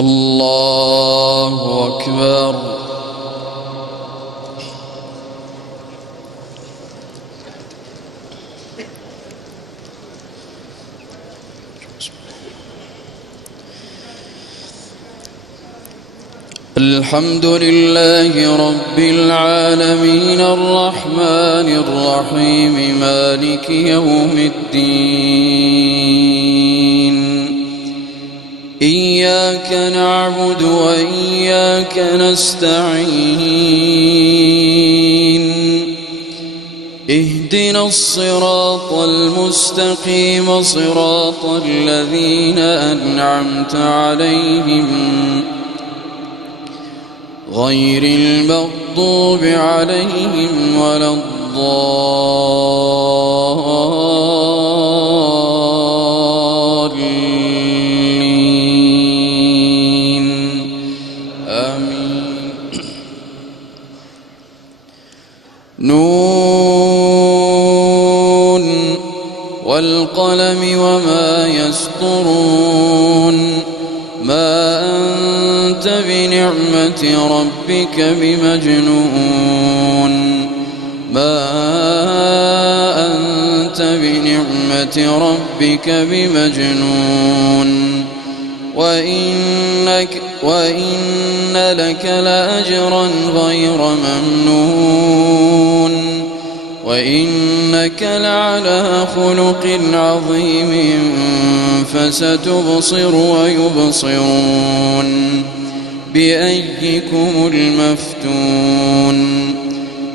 الله أكبر. الحمد لله رب العالمين الرحمن الرحيم مالك يوم الدين. إياك نعبد وإياك نستعين. اهدنا الصراط المستقيم صراط الذين أنعمت عليهم غير المغضوب عليهم ولا الضالين. آمين. نون والقلم وما يسطرون. ما أنت بنعمة ربك بمجنون. ما أنت بنعمة ربك بمجنون. وإن لك لأجرا غير ممنون. وإنك لعلى خلق عظيم فستبصر ويبصرون بأيكم المفتون.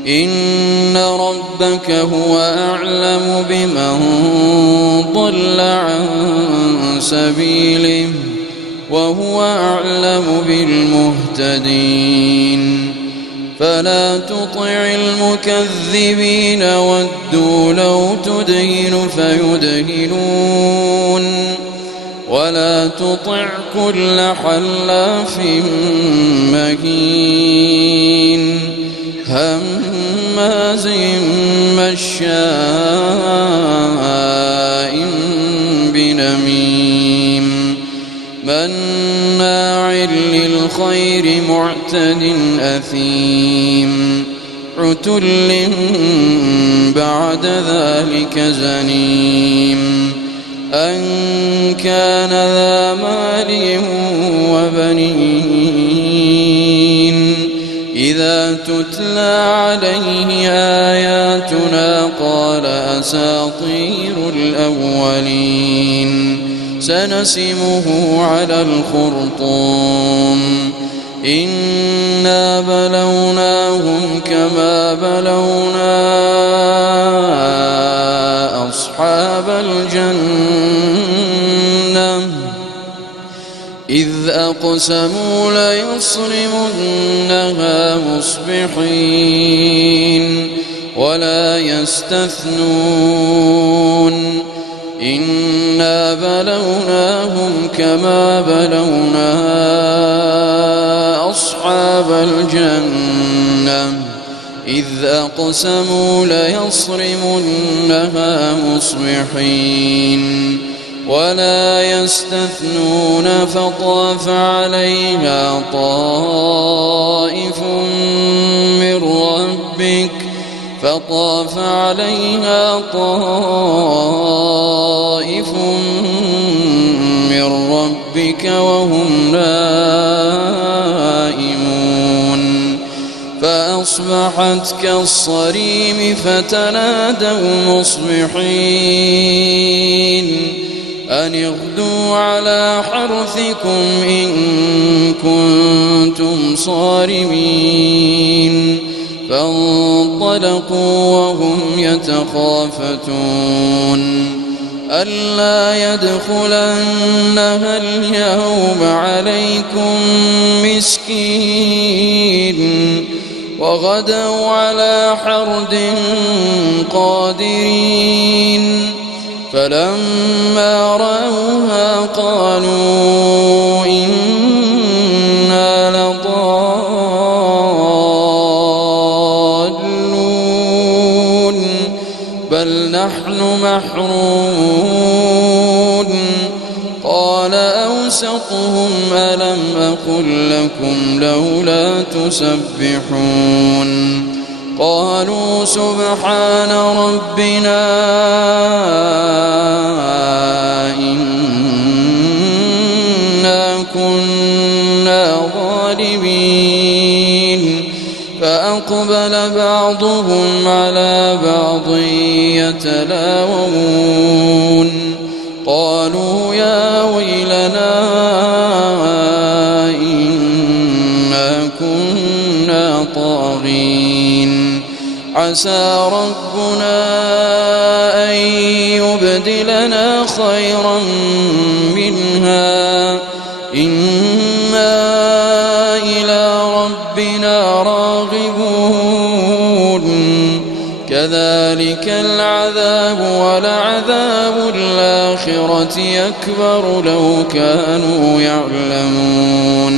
إن ربك هو أعلم بمن ضل عن سبيله وهو أعلم بالمهتدين. فلا تطع المكذبين ودوا لو تدهن فيدهنون. ولا تطع كل حلاف مهين هماز مشاء بنميم مناع للخير معتد أثيم عتل بعد ذلك زنيم. أن كان ذا مال وبنين إذا تتلى عليه آياتنا قال أساطير الأولين. سنسمه على الخرطوم. إنا بلوناهم كما بلونا أصحاب الجنة إذ أقسموا ليصرمنها مصبحين ولا يستثنون. إنا بلوناهم كما بلونا أصحاب الجنة إذ أقسموا ليصرمنها مصبحين ولا يستثنون. فطاف عليها طائف من ربك وهم نائمون. فأصبحت كالصريم فتنادوا مصبحين أن اغدوا على حرثكم إن كنتم صارمين. فانطلقوا وهم يتخافتون ألا يدخلنها اليوم عليكم مسكين. وغدوا على حرد قادرين. فلما رأوها قالوا إنا لضالون بل نحن محرومون. قال أوسطهم ألم أقل لكم لولا تسبحون قالوا سبحان ربنا إنا كنا ظالمين فأقبل بعضهم على بعض يتلاومون قالوا يا ويلنا إنا كنا طاغين عسى ربنا أن يبدلنا خيرا منها إنا إلى ربنا راغبون كذلك العذاب ولعذاب الآخرة أكبر لو كانوا يعلمون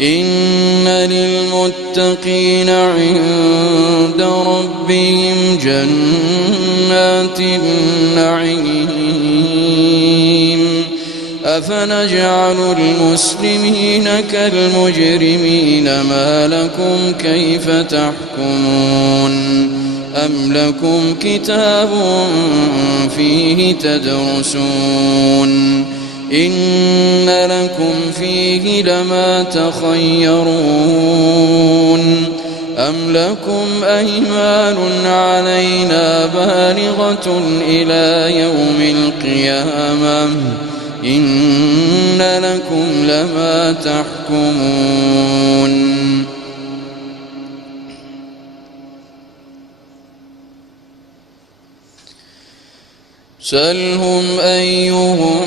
إن للمتقين عند ربهم جنات النعيم أفنجعل المسلمين كالمجرمين ما لكم كيف تحكمون أم لكم كتاب فيه تدرسون إن لكم فيه لما تخيرون أم لكم أيمان علينا بالغة إلى يوم القيامة إن لكم لما تحكمون سلهم أيهم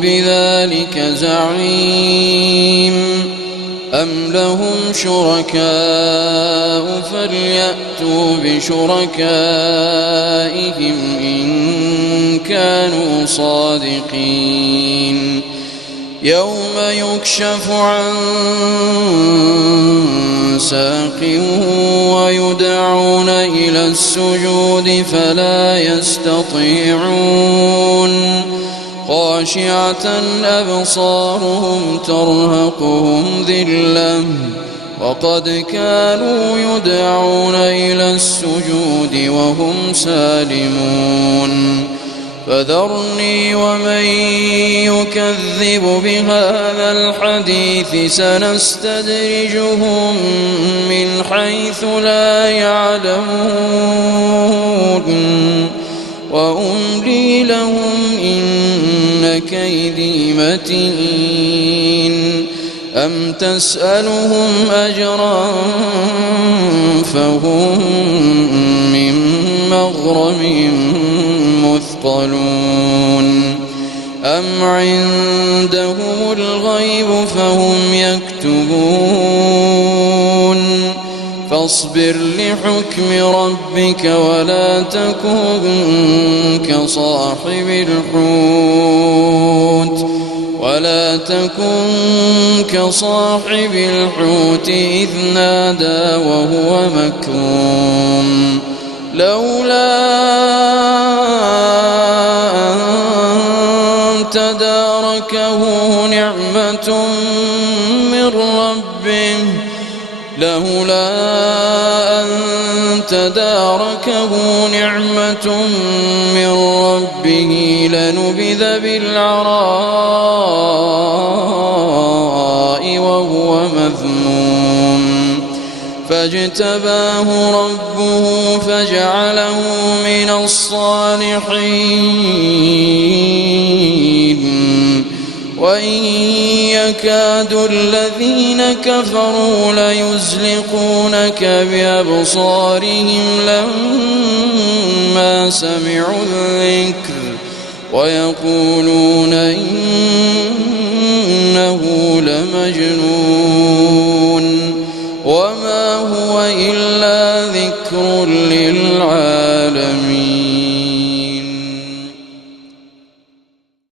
بذلك زعيم أم لهم شركاء فليأتوا بشركائهم إن كانوا صادقين يوم يكشف عن ساق ويدعون إلى السجود فلا يستطيعون خاشعة أبصارهم ترهقهم ذلة وقد كانوا يدعون إلى السجود وهم سالمون فذرني ومن يكذب بهذا الحديث سنستدرجهم من حيث لا يعلمون وأملي لهم إن كيدي متين أم تسألهم أجرا فهم من مغرم مثقلون أم عندهم الغيب فهم يكتبون فاصبر لحكم ربك ولا تكن كصاحب الحوت إذ نادى وهو مكظوم لولا أن تداركه نعمة من ربه لنبذ بالعراء وهو مذموم فاجتباه ربه فجعله من الصالحين وإن يكاد الذين كفروا ليزلقونك بأبصارهم لما سمعوا الذكر ويقولون إنه لمجنون وما هو إلا ذكر